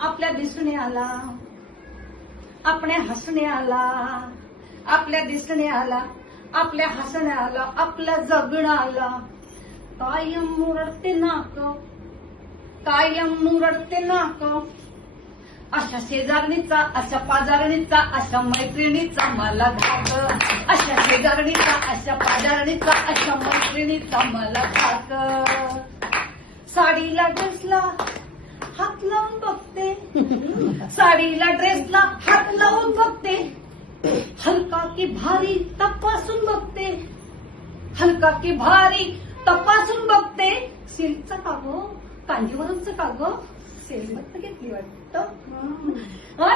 आपल्या दिसण्याला, आपल्या हसण्याला, आपल्या दिसण्याला, आपल्या हसण्याला, आपल्या जगण्याला कायम मुरडते नाक, कायम मुरडते नाक. अशा शेजारणीचा, अशा पाजारणीचा, अशा मैत्रिणीचा मला घात. अशा शेजारणीचा, अशा पाजारणीचा, अशा मैत्रिणीचा मला घात. साडीला ड्रेसला हात लावून बघते, साडीला ड्रेसला हात लावून बघते. हलका की भारी तपासून बघते, हलका की भारी तपासून बघते. सिल्कचा कागो, कांजीवरमचं कागो, सेलमत घेतली वाटतं.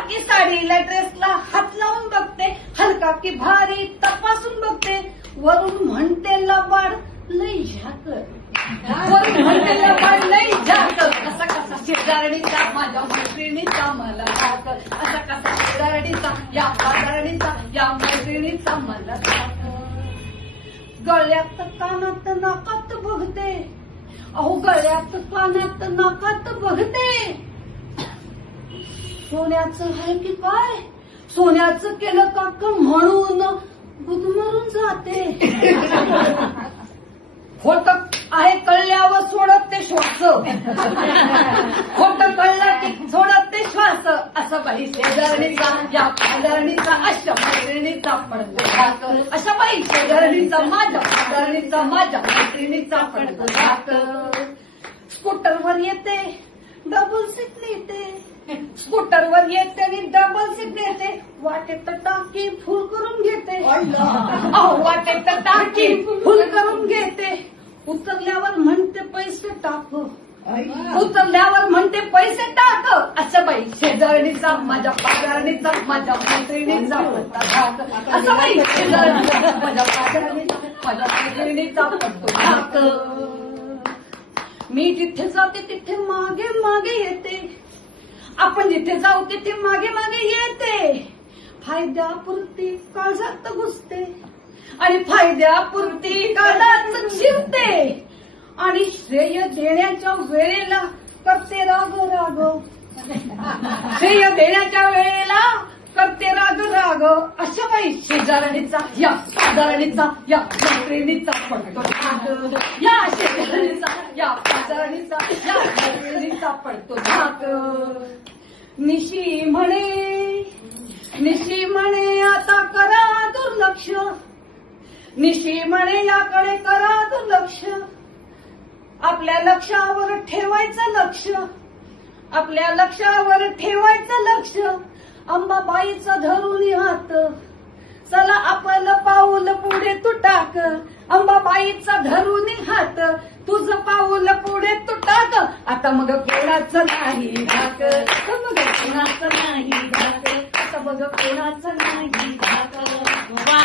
की साडीला ड्रेसला हात लावून बघते, हलका की भारी तपासून बघते. वरून म्हणते लबाड लई झाकर, वरून म्हणते लबाड लई झाकर. असा कसा शेजारणीचा, माझ्या मैत्रिणीचा मला झाकर. असा कसा शेजारणीचा, या पाजारणीचा, या मैत्रिणीचा मला झाकर. गळ्यात कानात नाकात बघते, अहो गळ्यात कानात नाकात बघते. सोन्याचं आहे की काय, सोन्याचं केलं का म्हणून गुदमरून जाते. खोट आहे कळल्यावर सोडत ते श्वास, खोट कळलं की सोडत ते श्वास. असं बाई शेजारणीचा, या पाजारणीचा, अशा मैत्रिणीचा पडतो घात. अशा बाई शेजारणीचा, माझ्या पाजारणीचा, माझ्या मैत्रिणीचा पडतो घात. स्कूटरवर येते, डबल सीट नेते, स्कूटरवर येते आणि डबल सीट नेते. वाटेत टाकी फुल करून घेते, अहो वाटेत टाकी फुल करून घेते. उतरल्यावर म्हणते पैसे टाक, उतरल्यावर म्हणते पैसे टाक. असं बाई शेजारणीचा, माझ्या पाजारणीचा, माझ्या मैत्रिणीचा पडतो घात. असं बाई शेजारणीचा, माझ्या पाजारणीचा, माझ्या मैत्रिणीचा पडतो घात. मी जिथे जाते तिथे मागे मागे येते, आपण जिथे जाऊ तिथे मागे मागे येते. फायद्यापुरती काळजात घुसते आणि फायद्यापुरती काळजात शिरते. आणि श्रेय देण्याच्या वेळेला करते राग राग, श्रेय देण्याच्या वेळेला करते राग राग. अशा बाई शेजारणीचा, या पाजारणीचा, या मैत्रिणीचा पडतो घात. या शेजारणीचा, या पाजारणीचा, या मैत्रिणीचा पडतो घात. निशी म्हणे, निशी म्हणे आता करा दुर्लक्ष, निशी म्हणे याकडे करा दुर्लक्ष. आपल्या लक्षावर ठेवायचं लक्ष, आपल्या लक्षावर ठेवायचं लक्ष. अंबाबाईचा धरून हात, चला आपलं पाऊल पुढे तू टाक. अंबाबाईचा धरून हात, तुझं पाऊल पुढे तू टाक. आता मग कोणाचं नाही धाक, मग कोणाचं नाही धाक, आता बघ कोणाचं नाही धाक. वा